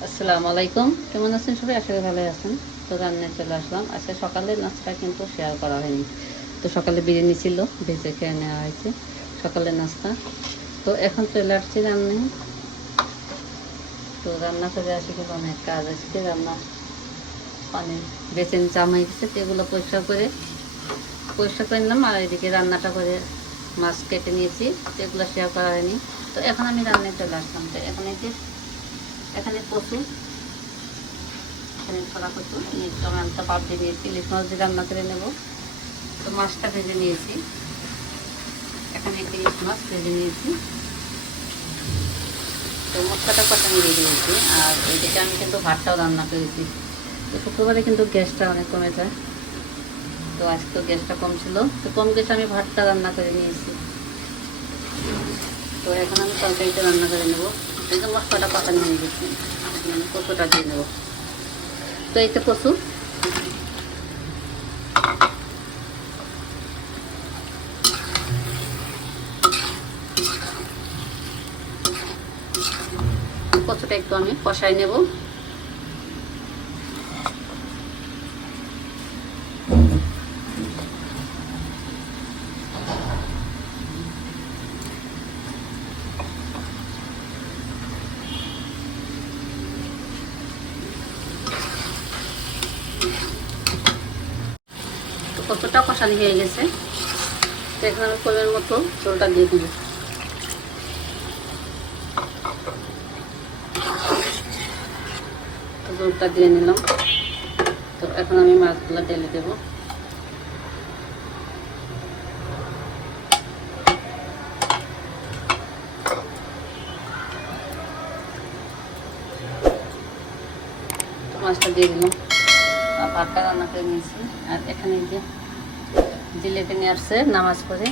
আসসালামু আলাইকুম। কেমন আছেন সবাই? আশা করি ভালো আছেন। তো রান্নায় চলে আসলাম। আজকে সকালের নাস্তা কিন্তু শেয়ার করা হয়নি। তো সকালে বিরিয়ানি ছিল, ভেজে খেয়ে নেওয়া হয়েছে সকালের নাস্তা। তো এখন চলে আসছি রান্নায়। তো রান্না করে আসি কিন্তু অনেক কাজ আসছে রান্না পানি বেচেন জাম হয়ে গেছে তো এগুলো পরিষ্কার করে পরিষ্কার করে নিলাম। আর এদিকে রান্নাটা করে মাছ কেটে নিয়েছি, তো এগুলো শেয়ার করা হয়নি। তো এখন আমি রান্নায় চলে আসলাম। তো এখন এই যে এখানে কচু এখানে ছড়া কচু নিয়ে টমেটো পাপ দিয়ে নিয়েছি ইলিশ মাছ দিয়ে রান্না করে নেব। তো মাছটা ভেজে নিয়েছি। এখানে একটি ইলিশ মাছ ভেজে নিয়েছি। তো মশলাটা কষানি দিয়ে দিয়েছি আর ওইদিকে আমি কিন্তু ভাতটাও রান্না করেছি। তো শুক্রবারে কিন্তু গ্যাসটা অনেক কমে যায়। তো আজকে তো গ্যাসটা কম ছিল। তো কম গ্যাসে আমি ভাতটা রান্না করে নিয়েছি। তো এখন আমি তরকারিটা রান্না করে নেব। এই যে মশলাটা কষানো হয়ে গেছে আমি কচুটা দিয়ে নেব। তো এই তো কচু। কচুটা একটু আমি কষাই নেব। কতটা কষানি হয়ে গেছে এখন আমি মতো ঝোলটা দিয়ে দিব। তো ঝোলটা দিয়ে নিলাম। তো এখন আমি মাছগুলো ঢেলে দেবো। মাছটা দিয়ে দিলাম। ভাতটা রান্না করে নিয়েছি। আর এখানে যে জিলেপি নিয়ে আসছে নামাজ পড়ে।